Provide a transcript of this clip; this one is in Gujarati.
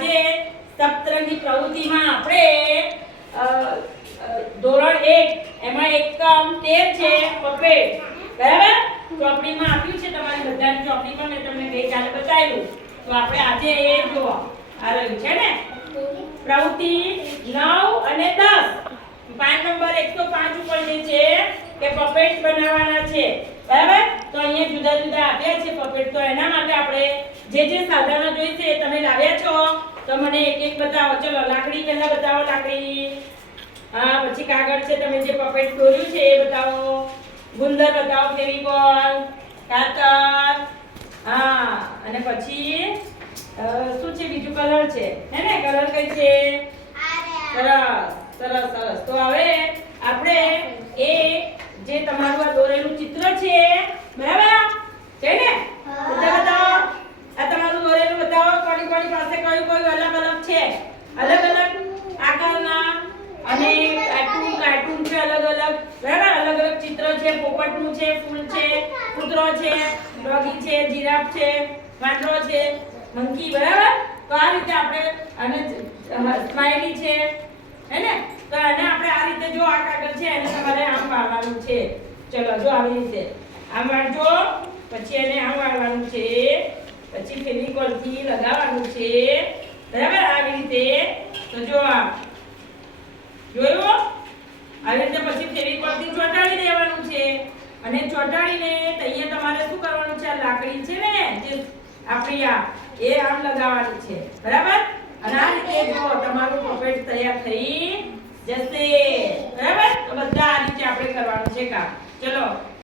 આજે સપ્તરંગી પ્રવૃત્તિમાં આપણે ધોરણ 1 એમાં એકમ 13 છે પપેટ. બરાબર? ચોપડીમાં આપ્યું છે તમારી બધાની ચોપડી પણ મેં તમને ગઈકાલે બતાવ્યું. તો આપણે આજે એ જોવો આ રહ્યું છે ને પ્રવૃત્તિ 9 અને 10 પાન નંબર 105 ઉપર જે છે કે પપેટ બનાવવાના છે. બરાબર? તો અહીંયા જુદા જુદા આપ્યા છે પપેટ. તો એના માટે આપણે જે સાધનો જોઈશે તમે લાવ્યા છો તો મને એક એક બતાવો. ચલો લાકડી પહેલા બતાવો. લાકડી, હા, પછી કાગળ છે, તમે જે પપેટ દોર્યું છે એ બતાવો. ગુંદર બતાવો, ફેવિકોલ, કાતર, હા, અને પછી શું છે બીજું? કલર છે, હે ને? કલર કઈ છે? સરસ સરસ સરસ. તો હવે આપણે એ જે તમારું આ દોરેલું ચિત્ર છે, બરાબર છે ને? બધા બતાવો. આ તમારું દોરેલું બતાવો. કોની કોની પાસે કયું કયું અલગ અલગ છે? અલગ અલગ આકારના અને કાર્ટૂન છે અલગ અલગ. બરાબર? અલગ અલગ ચિત્ર છે. પોપટનું છે, ફૂલ છે, કૂતરો છે, ડોગી છે, જીરાફ છે, વાંદરો છે, મંકી. બરાબર? તો આ રીતે આપણે અને સ્માઈલી છે, હે ને? તો આને આપણે આ રીતે જો આ કાગળ છે એને તમારે આમ વાળવાનું છે. ચલો જો આવી રીતે આમ વાળજો. પછી એને આમ વાળવાનું છે. પછી ફેવિકોલ થી લગાવવાનું છે. બરાબર? આવી રીતે. તો જો આ જોયું? આવી રીતે પછી ફેવિકોલ થી ચોંટાડી દેવાનું છે. અને ચોંટાડીને અહીંયા તમારે શું કરવાનું છે? આ લાકડી છે ને જે આપણી આ એ આમ લગાવવાની છે. બરાબર? અને આ રીતે જો તમારું પપેટ તૈયાર થઈ જશે. બરાબર? તો બધા આ રીતે આપણે કરવાનું છે કામ. ચલો